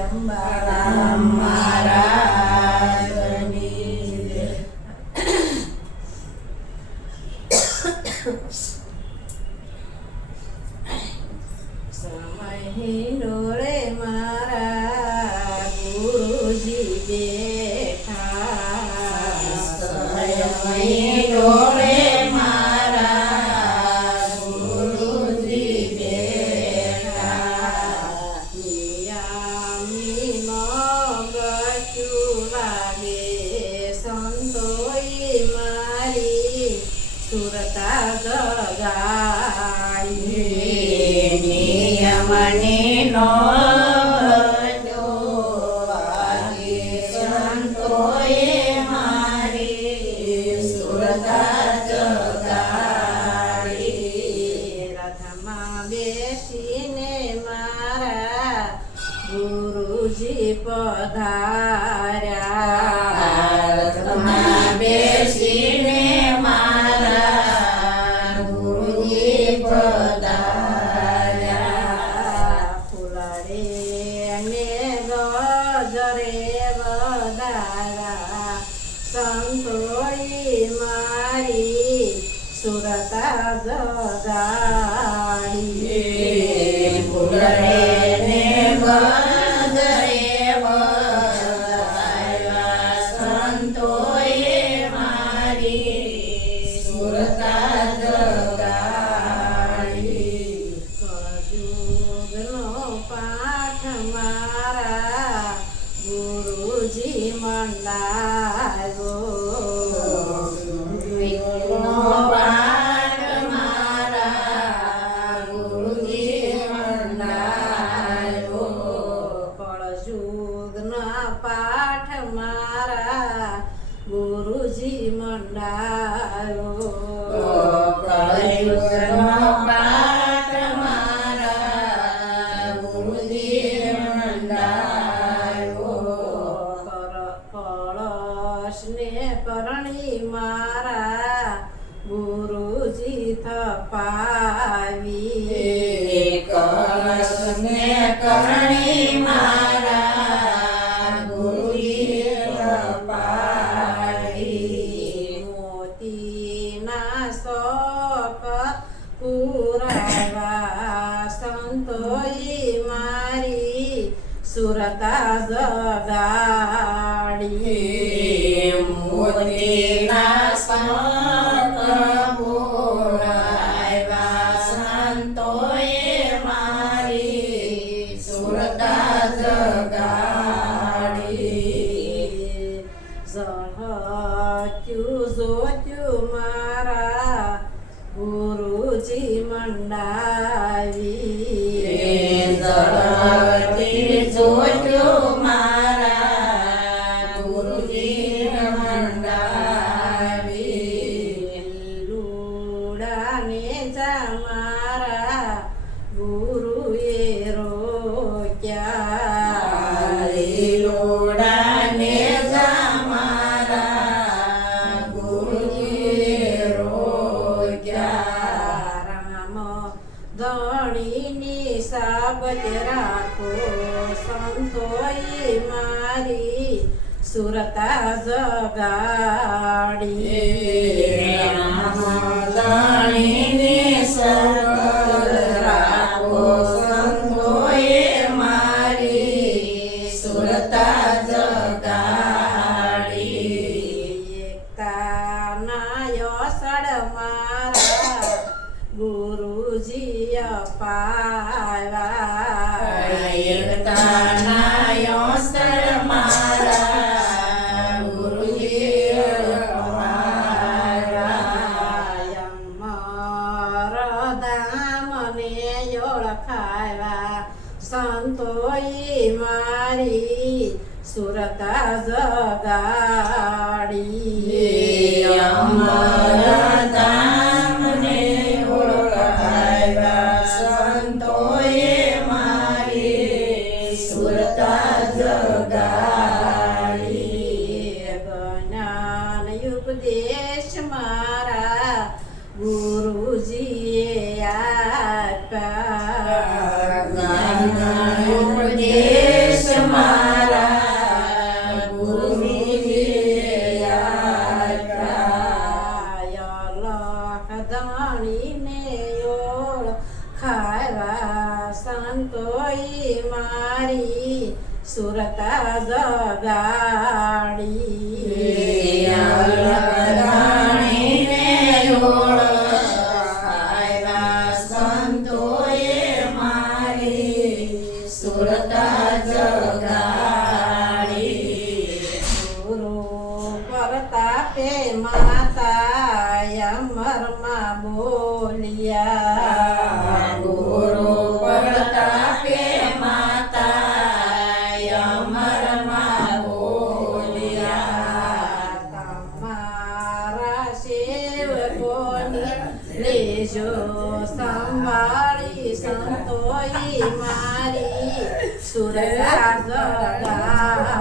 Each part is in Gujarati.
અંબારામ મહારાજની જય. સમય હિંડોળે મારા ગુરુજી બેઠા. સમય હિંડોળે મારા ગુરુજી બેઠા. નિયામીનો ગચું લાગે સંતોઈ મારી સુરતા જગાડી. નિયમનીનો સંતોએ મારી સુરતા જગાડી. રથમાં બેસીને મારા ગુરુજી પધાર્યા. રથમાં બેસીને મારા ગુરુજી પધાર્યા. ફૂલરે ને ગજરે વધારા સંતોઈ મારી સુરતા જગાડી. ફૂલરે ને ગજરે વધાર્યા સંતોએ મારી સુરતા જગાડી. કળયુગનો પાઠ મારા ગુરુજી મંડાવ્યો. નો પાઠ મારા ગુરુજી મંડાવ્યો. કળયુગના પાઠ મારા ગુરુજી મંડાવ્યો. કળયુગનો પાઠ મારા ગુરુજી મંડાવ્યો. કળશને કરણી મારા ગુરુજી થપાવી. કળશને કરણી મારા ગુરુજી તપાવી. મોતીના શોક પુરાવા સંતોઈ મારી સુરતા જગાડી. મોતીના શોક પુરાવા સંતોએ મારી સુરતા જગાડી. સહત્યું જોત્યું મારા ગુરુજી મંડાવી. જળતી જોયું મારા ગુરુજી મંડાવી. લુડાને જા મારા ગુરુએ રોક્યા. લોડાને જા મારા ગુરુજી રોક્યા. રામ ધણીની સાબત રાખો સંતોઈ મારી સુરતા જગાડી. રામધણીને સબત રાખો સંતોએ મારી સુરતા જગાડી. એકતાના યસડ મારા ગુરુજી અપાવ્યા. એકતાના યોસર મારા ગુરુજી અપાવ્યા. અમરધામને ઓળખાવ્યા સંતોઈ મારી સુરતા જગાડી. અમરધામને ઓળખાવ્યા સંતોએ મારી સુરતા જગાડી. જ્ઞાન ઉપદેશ મારા ગુરુજીએ આપ્યા. જ્ઞાન ઉપદેશ મારી સુરતા જગાડી અલગદાણીને ઓળખાવ્યા સંતોએ મારી સુરતા જગાડી ગુરુ પ્રતાપે માતા અમરમાં બોલ્યા ગુરુ પ્રતાપે માતા અમરમાં બોલ્યા તમારા સેવકોને લેજો સંભાળી સંતોઈ મારી સુરતા જગાડી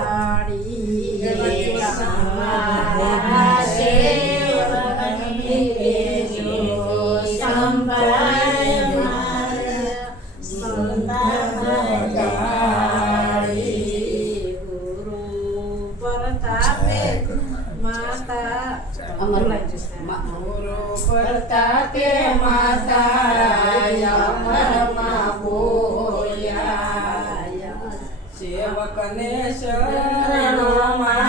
તમારા સેવકોને લેજો સંભાળી મારી સુરતા જગાડી ગુરુ પ્રતાપે માતા ગુરુ પ્રતાપે માતા અમરમાં બોલ્યા સેવકને શરણોમાં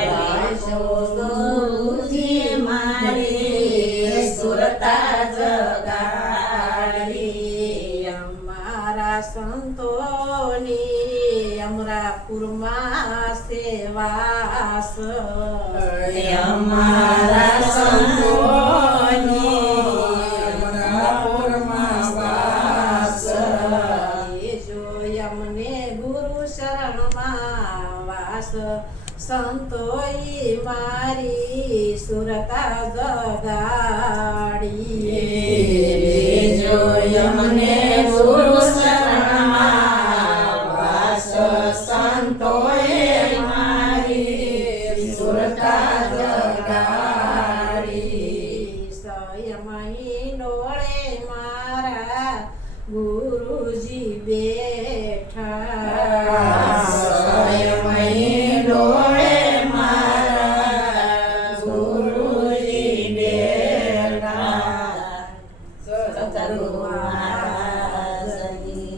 લેજો ગુરુજી મારી સુરતા જગાડી અમારા સંતોની અમરાપુરમાં સેવાસ અમારા સંતોની અમરાપુરમાં વાસ જો અમને ગુરુ શરણમાં વાસ સંતોઈ મારી સુરતા જગાડી